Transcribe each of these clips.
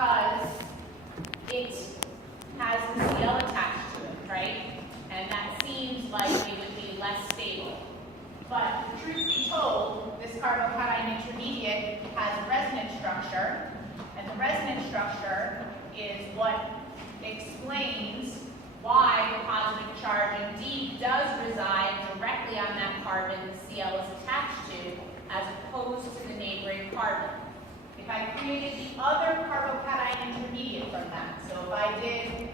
because it has the Cl attached to it, right? And that seems like it would be less stable. But truth be told, this carbocation intermediate has a resonance structure, and the resonance structure is what explains why the positive charge indeed does reside directly on that carbon the Cl is attached to, as opposed to the neighboring carbon. If I created the other carbocation intermediate from that, so if I did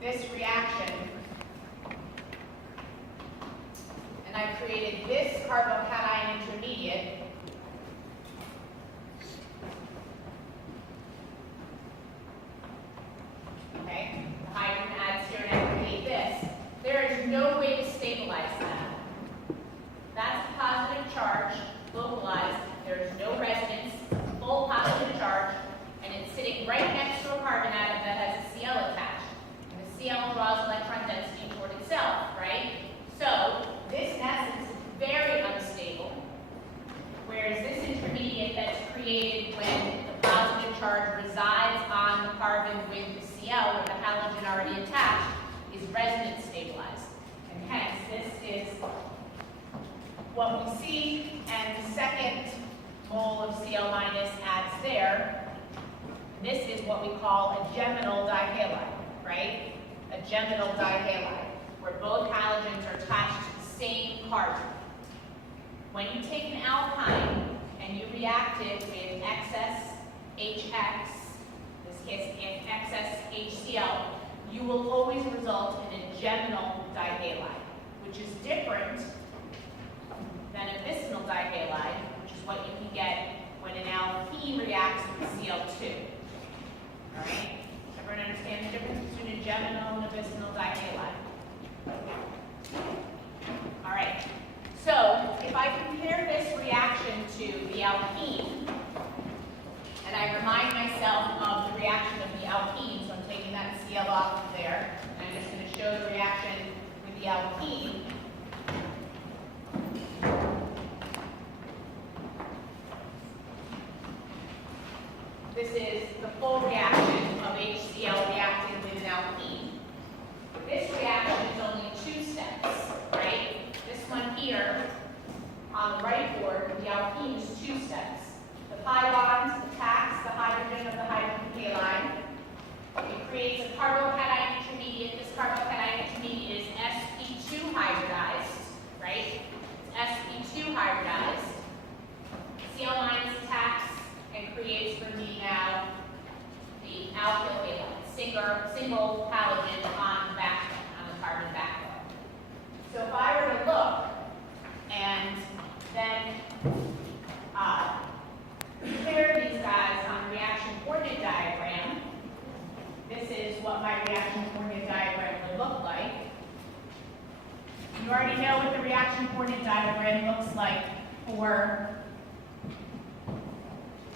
this reaction, and I created this carbocation intermediate, okay, the hydrogen adds here and I create this, there is no way to stabilize that. That's a positive charge, localized, there is no resonance, full positive charge, and it's sitting right next to a carbon atom that has a Cl attached. And the Cl draws electron density toward itself, right? So this in essence is very unstable, whereas this intermediate that's created when the positive charge resides on the carbon with the Cl, where the halogen already attached, is resonance stabilized. And hence, this is what we see, and the second mole of Cl minus adds there. This is what we call a geminal dihalide, right? A geminal dihalide, where both halogens are attached to the same carbon. When you take an alkyne and you react it with excess HX, in this case excess HCl, you will always result in a geminal dihalide, which is different than a vicinal dihalide, which is what you can get when an alkene reacts with Cl2. All right? Everyone understand the difference between a geminal and a vicinal dihalide? All right. So if I compare this reaction to the alkene, and I remind myself of the reaction of the alkene, so I'm taking that Cl off of there, and I'm just going to show the reaction with the alkene. This is the full reaction of HCl reacting with an alkene. This reaction is only 2 steps, right? This one here on the right board with the alkene is 2 steps. The pi bond attacks the hydrogen of the hydrogen halide. It creates a carbocation intermediate. This carbocation intermediate is sp2 hybridized, right? It's sp2 hybridized. Cl minus attacks and creates for me now the alkyl halide, single halogen on the backbone, on the carbon backbone. So if I were to look and then compare these guys on the reaction coordinate diagram, this is what my reaction coordinate diagram would look like. You already know what the reaction coordinate diagram looks like for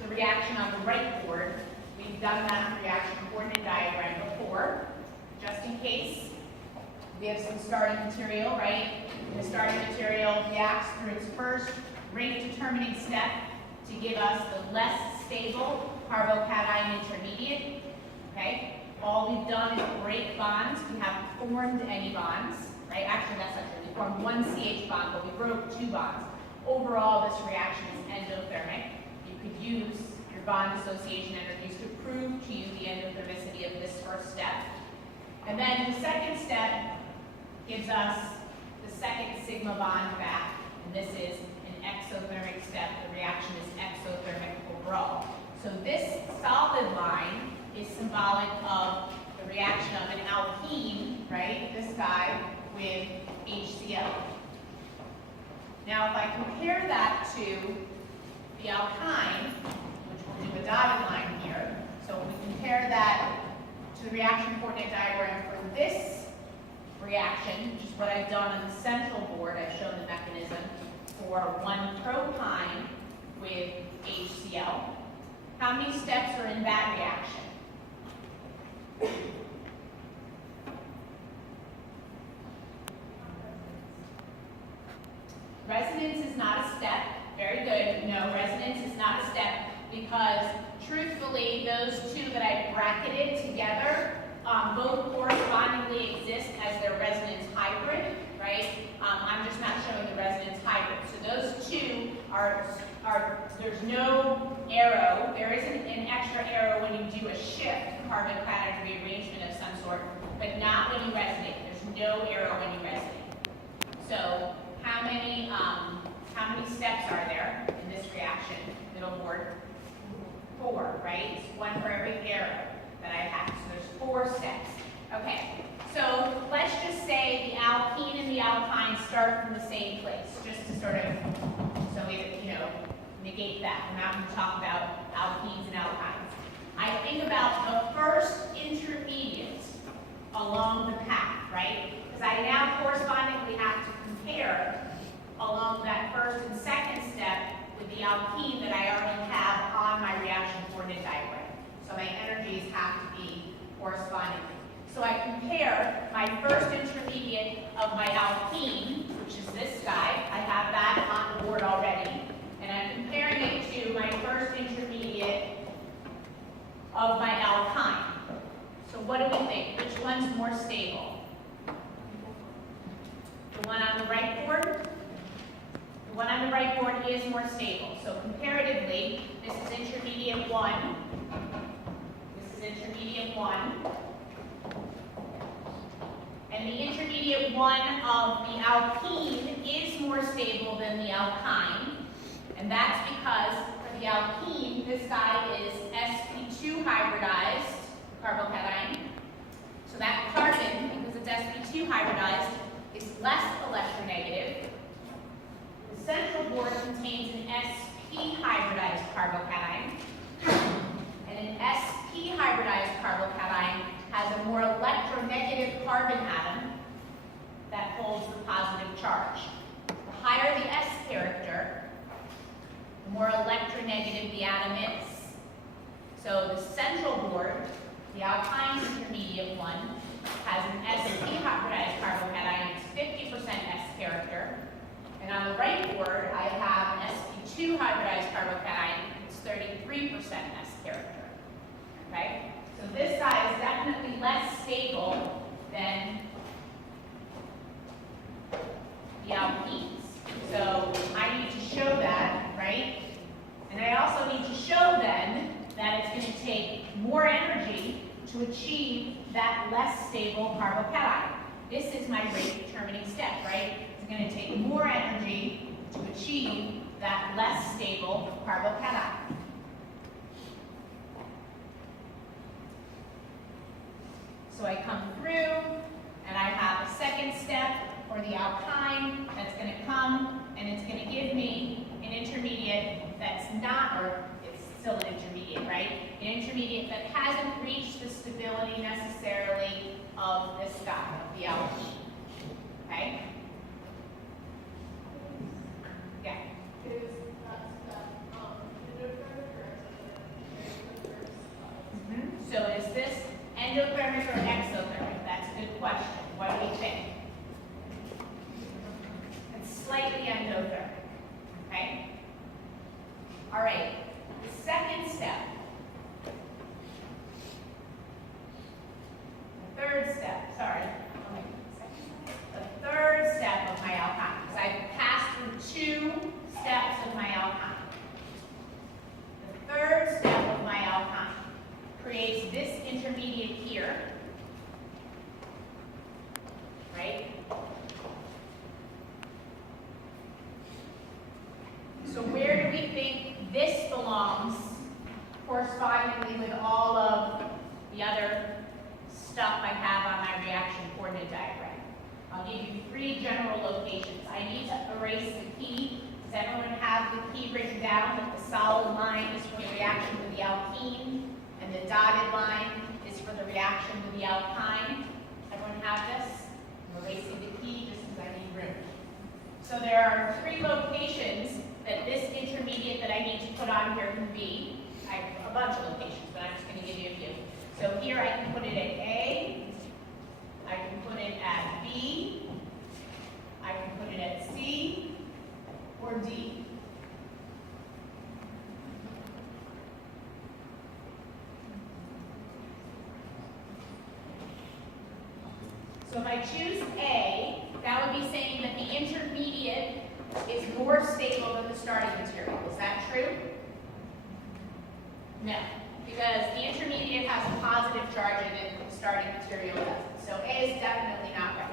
the reaction on the right board. We've done that reaction coordinate diagram before, just in case. We have some starting material, right? The starting material reacts through its first rate determining step to give us the less stable carbocation intermediate, okay? All we've done is break bonds. We haven't formed any bonds, right? Actually, that's not true. We formed 1 CH bond, but we broke 2 bonds. Overall, this reaction is endothermic. You could use your bond dissociation energies to prove to you the endothermicity of this first step. And then the second step gives us the second sigma bond back, and this is an exothermic step. The reaction is exothermic overall. So this solid line is symbolic of the reaction of an alkene, right, this guy, with HCl. Now if I compare that to the alkyne, which we'll do a dotted line here, so if we compare that to the reaction coordinate diagram for this reaction, which is what I've done on the central board, I've shown the mechanism for 1 propyne with HCl. How many steps are in that reaction? Resonance is not a step. Very good. No, resonance is not a step because truthfully, those two that I bracketed together both correspondingly exist as their resonance hybrid, right? I'm just not showing the resonance hybrid. So those two are there's no arrow. There isn't an extra arrow when you do a shift, carbon-cation rearrangement of some sort, but not when you resonate. There's no arrow when you resonate. So how many steps are there in this reaction, middle board? 4, right? One for every arrow that I have. So there's 4 steps. Okay, so let's just say the alkene and the alkyne start from the same place, just to sort of, so we, negate that. We're not going to talk about alkenes and alkynes. I think about the first intermediate along the path, right? Because I now correspondingly have to compare along that first and second step with the alkene that I already have on my reaction coordinate diagram. So my energies have to be correspondingly. So I compare my first intermediate of my alkene, which is this guy. I have that on the board already. And I'm comparing it to my first intermediate of my alkyne. So what do we think? Which one's more stable? The one on the right board? The one on the right board is more stable. So comparatively, this is intermediate 1. This is intermediate 1. And the intermediate 1 of the alkene is more stable than the alkyne. And that's because for the alkene, this guy is sp2 hybridized carbocation. So that carbon, because it's sp2 hybridized, is less electronegative. The central board contains an sp hybridized carbocation. And an sp hybridized carbocation has a more electronegative carbon atom that holds the positive charge. The higher the S character, the more electronegative the atom is. So the central board, the alkyne intermediate 1, has an sp hybridized carbocation, it's 50% S character. And on the right board, I have an sp2 hybridized carbocation, it's 33% S character. Okay? So this side is definitely less stable than the alkenes. So I need to show that, right? And I also need to show then that it's going to take more energy to achieve that less stable carbocation. This is my rate determining step, right? It's going to take more energy to achieve that less stable carbocation. So I come through, and I have a second step for the alkyne that's going to come, and it's going to give me an intermediate that's not, or it's still an intermediate, right? An intermediate that hasn't reached the stability necessarily of this guy, of the alkene. Okay? Yeah. So is this endothermic or exothermic? That's a good question. What do we think? It's slightly endothermic. Okay? All right. The second step. The third step. Sorry. The third step of my alkyne. Because I've passed through 2 steps of my alkyne. The third step of my alkyne creates this intermediate here, right? So where do we think this belongs correspondingly with all of the other stuff I have on my reaction coordinate diagram? I'll give you 3 general locations. I need to erase the key. Does everyone have the key written down that the solid line is for the reaction with the alkene? And the dotted line is for the reaction with the alkyne. Everyone have this? I'm erasing the key just because I need room. So there are 3 locations that this intermediate that I need to put on here can be. I have a bunch of locations, but I'm just going to give you a few. So here I can put it at A. I can put it at B. I can put it at C or D. So if I choose A, that would be saying that the intermediate is more stable than the starting material. Is that true? No, because the intermediate has a positive charge in it, the starting material doesn't. So A is definitely not right.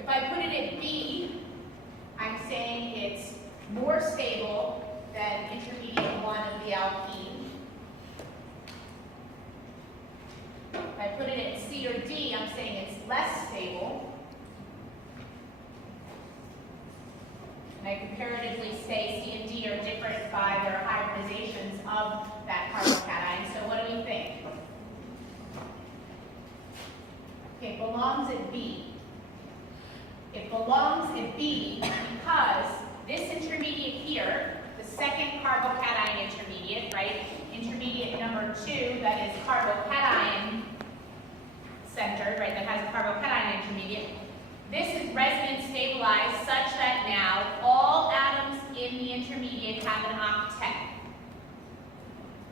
If I put it at B, I'm saying it's more stable than intermediate 1 of the alkene. If I put it at C or D, I'm saying it's less stable. And I comparatively say C and D are different by their hybridizations of that carbocation. So what do we think? Okay, it belongs at B. It belongs at B because this intermediate here, the second carbocation intermediate, right? Intermediate number 2, that is carbocation centered, right? That has a carbocation intermediate. This is resonance stabilized such that now all atoms in the intermediate have an octet,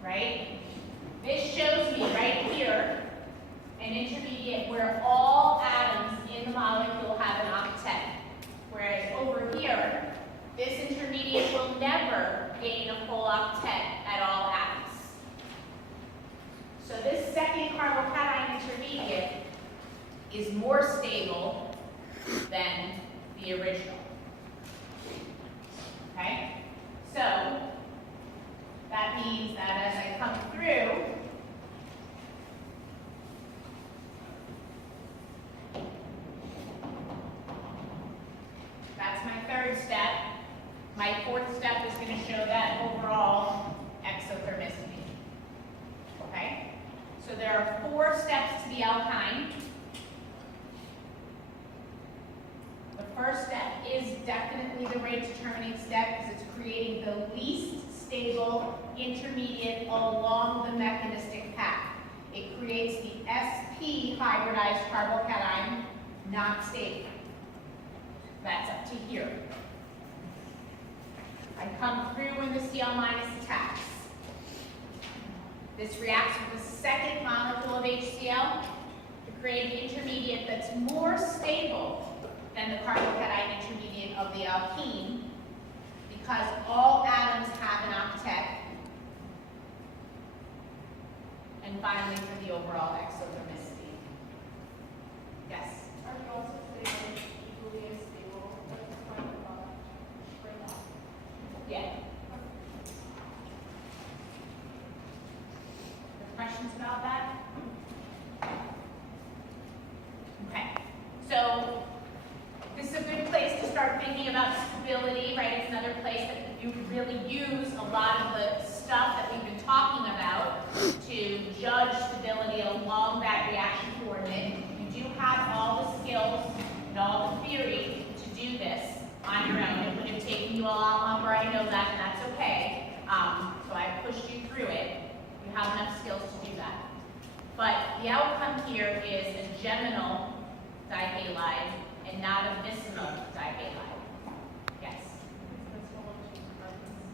right? This shows me right here an intermediate where all atoms in the molecule have an octet. Whereas over here, this intermediate will never gain a full octet at all atoms. So this second carbocation intermediate is more stable than the original. Okay? So that means that as I come through, that's my third step. My fourth step is going to show that overall exothermicity. Okay? So there are 4 steps to the alkyne. The first step is definitely the rate determining step because it's creating the least stable intermediate along the mechanistic path. It creates the sp hybridized carbocation, not stable. That's up to here. I come through when the Cl- attacks. This reacts with the second molecule of HCl to create an intermediate that's more stable than the carbocation intermediate of the alkene because all atoms have an octet. And finally, for the overall exothermicity. Yes? Are you also saying equally as stable as the final product right now? Yeah. Questions about that? Okay. So this is a good place to start thinking about stability, right? It's another place that you could really use a lot of the stuff that we've been talking about to judge stability along that reaction coordinate. You do have all the skills and all the theory to do this on your own. It would have taken you a lot longer, I know that, and that's okay. So I pushed you through it. You have enough skills to do that. But the outcome here is a geminal dihalide and not a vicinal dihalide. Yes?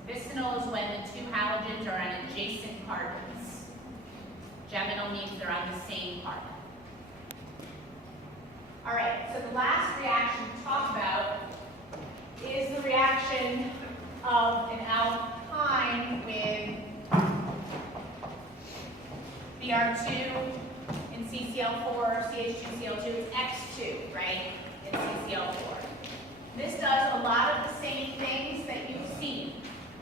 Vicinal is when the 2 halogens are on adjacent carbons. Geminal means they're on the same carbon. All right, so the last reaction to talk about is the reaction of an alkyne with Br2 and CCl4, CH2Cl2, it's X2, right? It's CCl4. This does a lot of the same things that you've seen,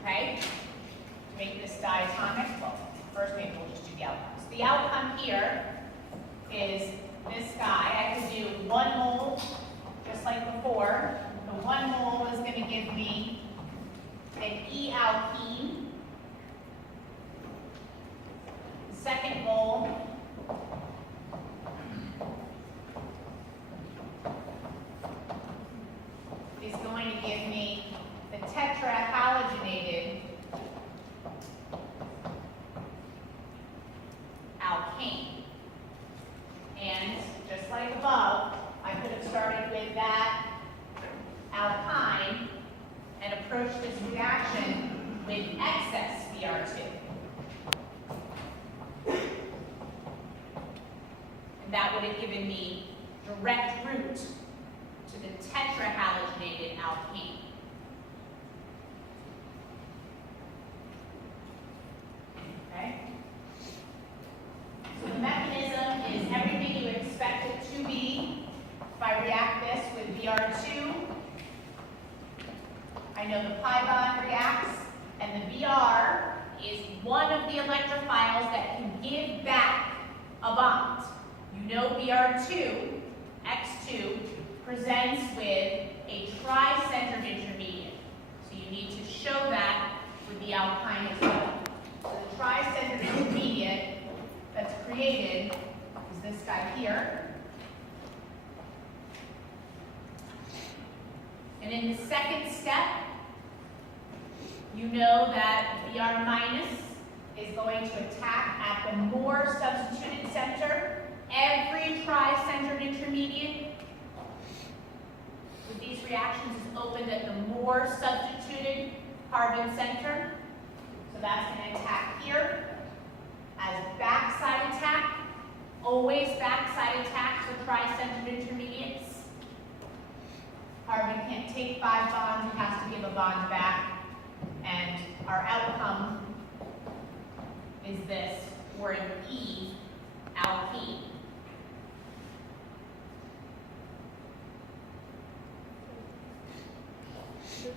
okay? To make this diatomic, well, first maybe we'll just do the outcomes. The outcome here is this guy. I could do 1 mole, just like before. The 1 mole is going to give me an E-alkene. The second mole is going to give me the tetrahalogenated alkane. And just like above, I could have started with that alkyne and approached this reaction with direct route to the tetrahalogenated alkene. Okay? So the mechanism is everything you would expect it to be. If I react this with Br2, I know the pi bond reacts, and the Br is one of the electrophiles that can give back a bond. You know Br2, X2, presents with a tri-centered intermediate. So you need to show that with the alkyne as well. So the tri-centered intermediate that's created is this guy here. And in the second step, you know that Br minus is going to attack at the more substituted center. Every tri-centered intermediate with these reactions is opened at the more substituted carbon center. So that's going to attack here as backside attack. Always backside attack for tri-centered intermediates. Carbon can't take 5 bonds, it has to give a bond back. And our outcome is this, or an E alkene. So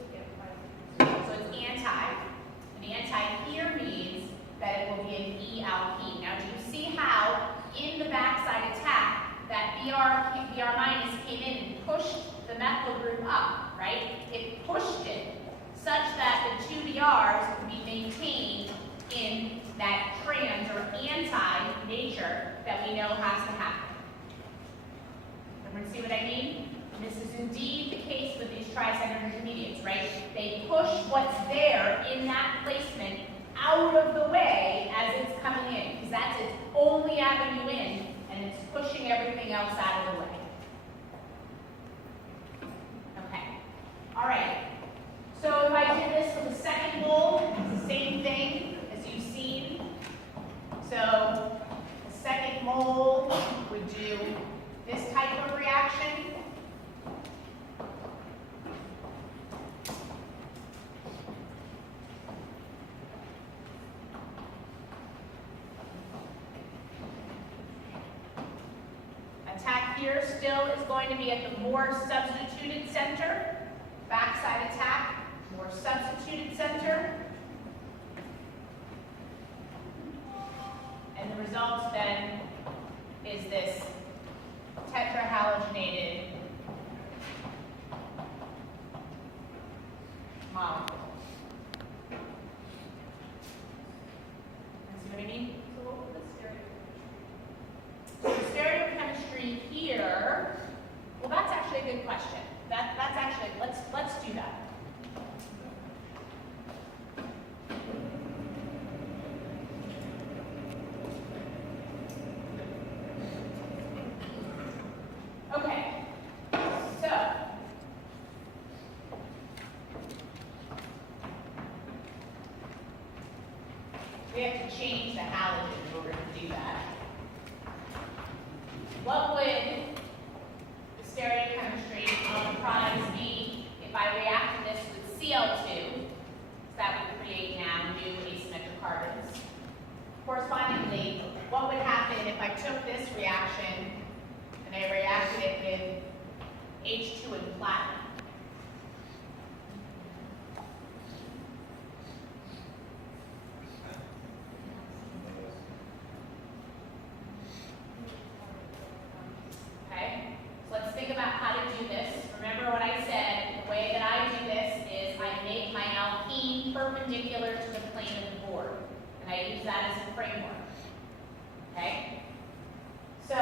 it's anti. An anti here means that it will be an E alkene. Now do you see how in the backside attack that Br minus came in and pushed the methyl group up, right? It pushed it such that the two Brs can be maintained in that trans or anti nature that we know has to happen. Everyone see what I mean? And this is indeed the case with these tri-centered intermediates, right? They push what's there in that placement out of the way as it's coming in, because that's its only avenue in, and it's pushing everything else out of the way. Okay. All right. So if I did this for the second mole, it's the same thing as you've seen. So the second mole would do this type of reaction. Attack here still is going to be at the more substituted center. Backside attack, more substituted center. And the result then is this tetrahalogenated molecule. See what I mean? So what would the stereochemistry? So the stereochemistry here, well, that's actually a good question. That's actually, let's do that. Okay, so we have to change the halogen in order to do that. What would the stereochemistry of the products be if I reacted this with Cl2? So that would create now new asymmetric carbons. Correspondingly, what would happen if I took this reaction and I reacted it with H2 and platinum? Okay, so let's think about how to do this. Remember what I said, the way that I do this is I make my alkene perpendicular to the plane of the board. And I use that as a framework. Okay? So,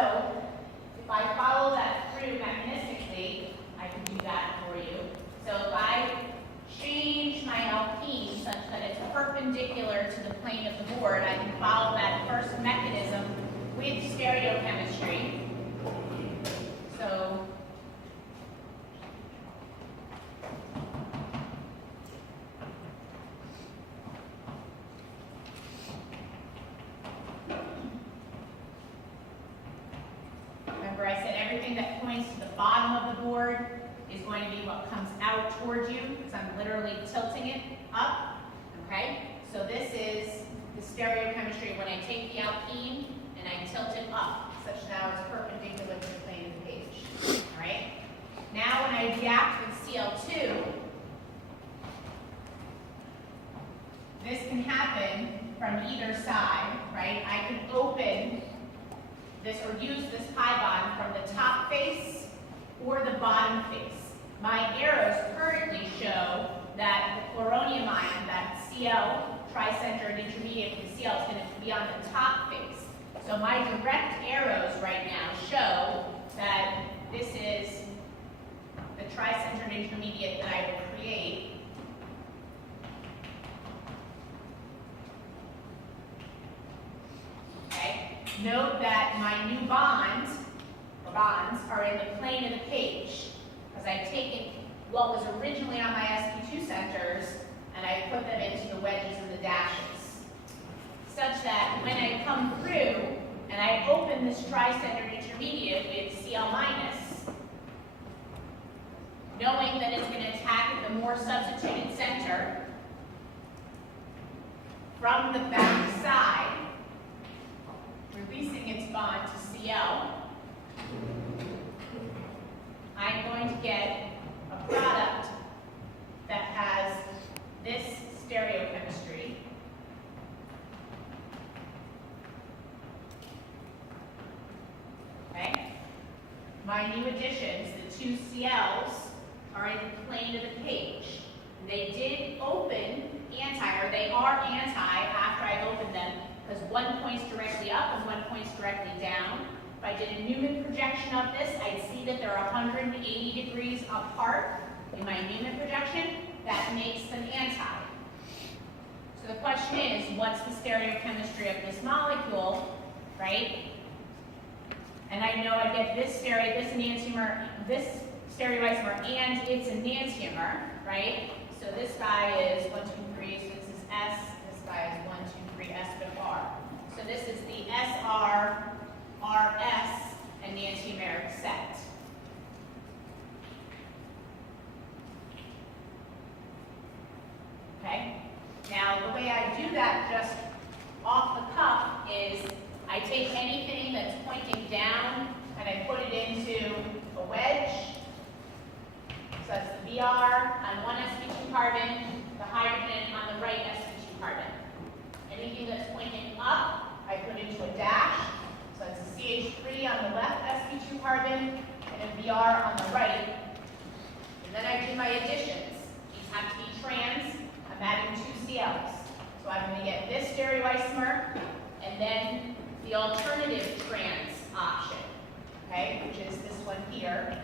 if I follow that through mechanistically, I can do that for you. So if I change my alkene such that it's perpendicular to the plane of the board, I can follow that first mechanism with stereochemistry. So remember I said everything that points points to the bottom of the board is going to be what comes out towards you, because I'm literally tilting it up, okay? So this is the stereochemistry when I take the alkene and I tilt it up, such now it's perpendicular to the plane of the page, all right? Now when I react with Cl2, this can happen from either side, right? I can open this or use this pi bond from the top face or the bottom face. My arrows currently show that the chloronium ion, that Cl tricentered intermediate with Cl, is going to be on the top face. So my direct arrows right now show that this is the tricentered intermediate that I will create. Okay. Note that my new bonds are in the plane of the page, because I've taken what was originally on my sp2 centers and I put them into the wedges and the dashes, such that when I come through and I open this tricentered intermediate with Cl minus, knowing that it's going to attack at the more substituted center from the back side, releasing its bond to Cl, I'm going to get a product that has this stereochemistry. Okay? My new additions, the two Cls, are in the plane of the page. They did open they are anti after I opened them, because one points directly up and one points directly down. If I did a Newman projection of this, I'd see that they're 180 degrees apart in my Newman projection. That makes them anti. So the question is, what's the stereochemistry of this molecule, right? And I know I get this enantiomer, this stereoisomer, and it's enantiomer, right? So this guy is 1, 2, 3, so this is S, this guy is 1, 2, 3, S but R. So this is the SR, RS enantiomeric set. Okay? Now the way I do that just off the cuff is I take anything that's pointing down and I put it into a wedge. So that's the Br on one sp2 carbon, the hydrogen on the right sp2 carbon. Anything that's pointing up, I put into a dash. So that's a CH3 on the left sp2 carbon and a Br on the right. And then I do my additions. These have to be trans. I'm adding 2 Cls. So I'm going to get this stereoisomer and then the alternative trans option, okay, which is this one here.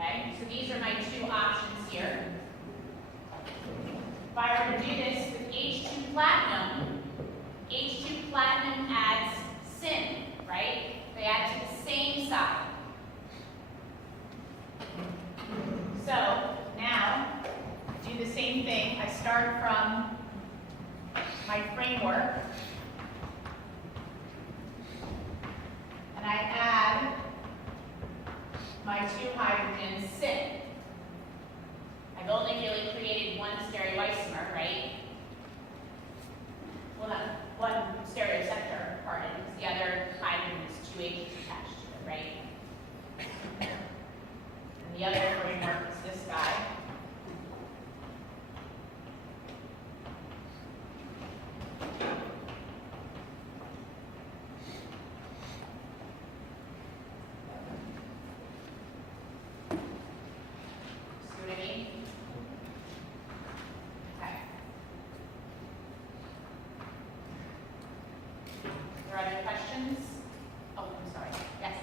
Okay, so these are my 2 options here. If I were to do this with H2 platinum adds Syn, right? They add to the same side. So now, do the same thing. I start from my framework, and I add my 2 hydrogens Syn. I've only really created 1 stereoisomer, right? Well, not 1 stereoceptor, pardon, because the other hydrogen is 2 H's attached to it, right? And the other framework is this guy. See what I mean? Okay. Are there other questions? Oh, I'm sorry. Yes?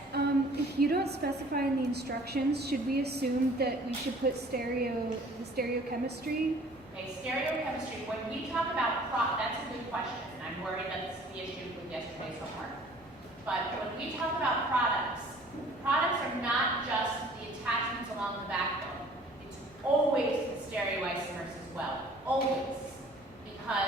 If you don't specify in the instructions, should we assume that we should put the stereochemistry? Okay, stereochemistry, when we talk about that's a good question, and I'm worried that's the issue with yesterday's homework. But when we talk about products are not just the attachments along the backbone. It's always the stereoisomers as well, always. Because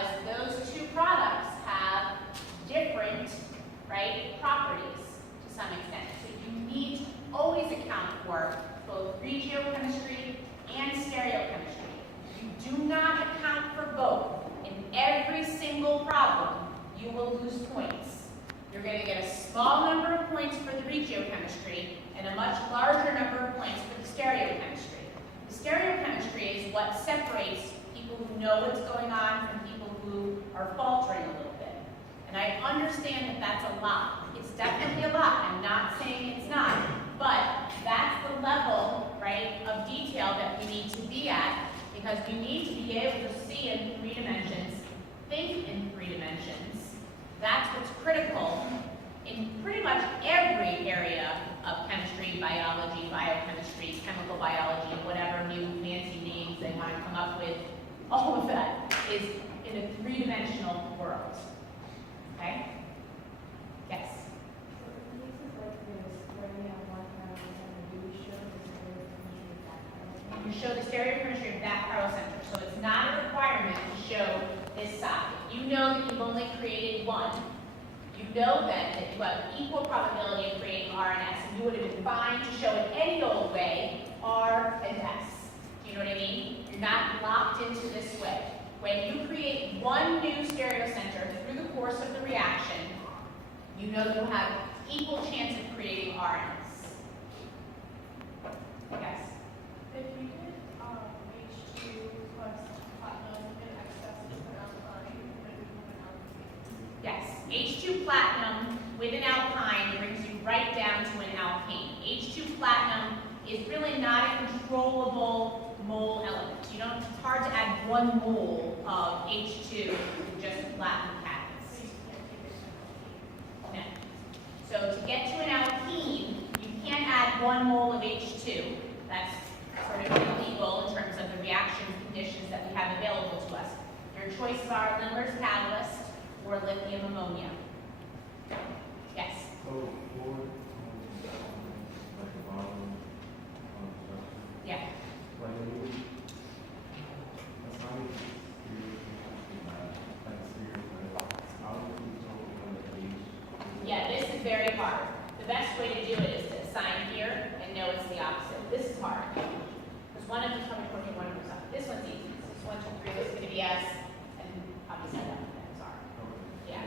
for both regiochemistry and stereochemistry. You do not account for both in every single problem, you will lose points. You're going to get a small number of points for the regiochemistry and a much larger number of points for the stereochemistry. The stereochemistry is what separates people who know what's going on from people who are faltering a little bit. And I understand that that's a lot. It's definitely a lot. I'm not saying it's not. But that's the level, right, of detail that we need to be at, because we need to be able to see in 3 dimensions, think in 3 dimensions. That's what's critical in pretty much every area of chemistry, biology, biochemistry, chemical biology, whatever new fancy names they want to come up with. All of that is in a 3-dimensional world. Okay? Yes? You show the stereochemistry of that center. So it's not a requirement to show this side. You know that you've only created 1. You know then that you have equal probability of creating R and S, and you would have been fine to show it any old way, R and S. Do you know what I mean? You're not locked into this way. When you create 1 new stereocenter through the course of the reaction, you know you have equal chance of creating R and S. Yes? If you did H2 plus platinum in excess of an alkyne, would it become an alkene? Yes. H2 platinum with an alkyne brings you right down to an alkane. H2 platinum is really not a controllable mole element. You don't, it's hard to add 1 mole of H2 with just platinum catalyst. So you can't keep it an alkene. No. So to get to an alkene, you can't add 1 mole of H2. That's sort of illegal in terms of the reaction conditions that we have available to us. Your choices are Lindlar's catalyst or lithium ammonia. Yes? So for like the bottom Yeah. like you assign how do you tell when the age? Yeah, this is very hard. The best way to do it is to assign here and know it's the opposite. This is hard. Because one of them's probably working, one of them's not. This one's easy. This 1, 2, 3 is going to be S, and obviously that one's R. Yeah.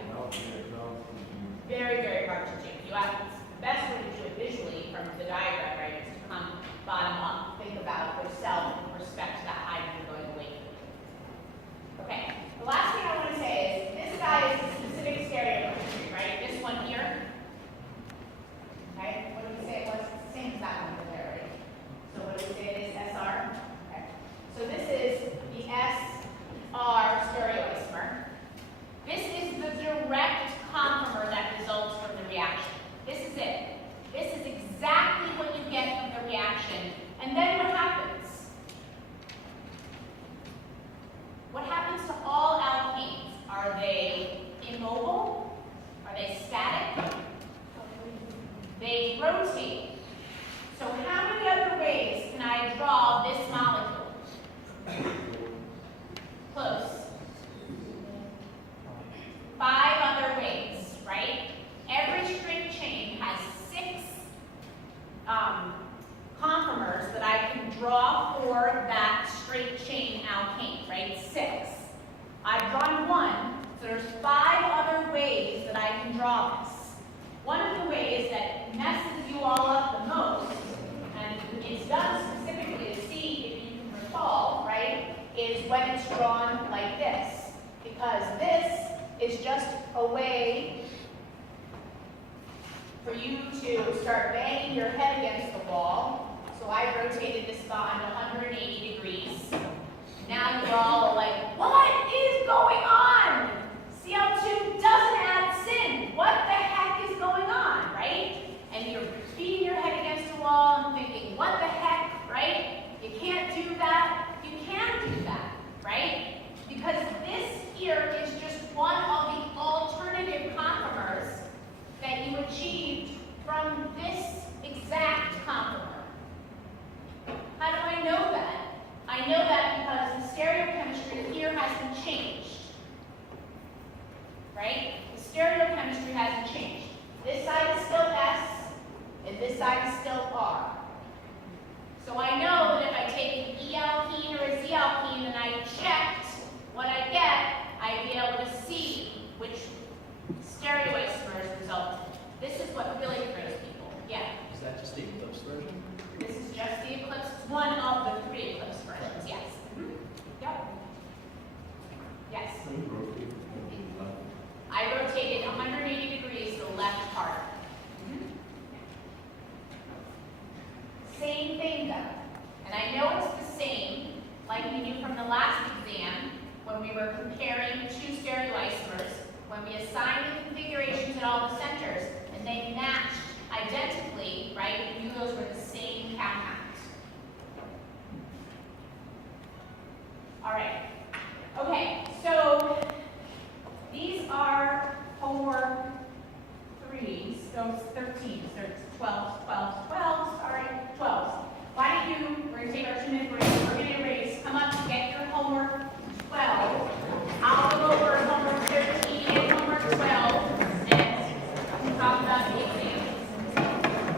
Very, very hard to do. You have, the best way to do it visually from the diagram, right, is to come bottom up. Think about yourself with respect to that hydrogen going away from you. Okay. The last thing I want to say is this guy is a specific stereochemistry, right? This one here. Okay. What did we say it was? It's the same as that one over there, right? So what did we say it is? SR? Okay. So this is the SR stereoisomer. This is the direct conformer that results from the reaction. This is it. This is exactly what you get from the reaction. And then what happens? What happens to all alkanes? Are they immobile? Are they static? They rotate. So how many other ways can I draw this molecule? Close. 5 other ways, right? Every straight chain has 6 conformers that I can draw for that straight chain alkane, right? 6. I've drawn 1, so there's 5 other ways that I can draw this. One of the ways that messes you all up the most, and it's done specifically to see if you can recall, right, is when it's drawn like this. Because this is just a way for you to start banging your head against the wall. So I rotated this bond 180 degrees. Now you're all like, what is going on? Cl2 doesn't add syn. What the heck is going on, right? And you're beating your head against the wall and thinking, what the heck, right? You can't do that. You can do that, right? Because this here is just one of the alternative conformers that you achieved from this exact conformer. How do I know that? I know that because the stereochemistry here hasn't changed. thing though. And I know it's the same, like we knew from the last exam, when we were comparing two stereoisomers, when we assigned the configurations at all the centers, and they matched identically, right? We knew those were the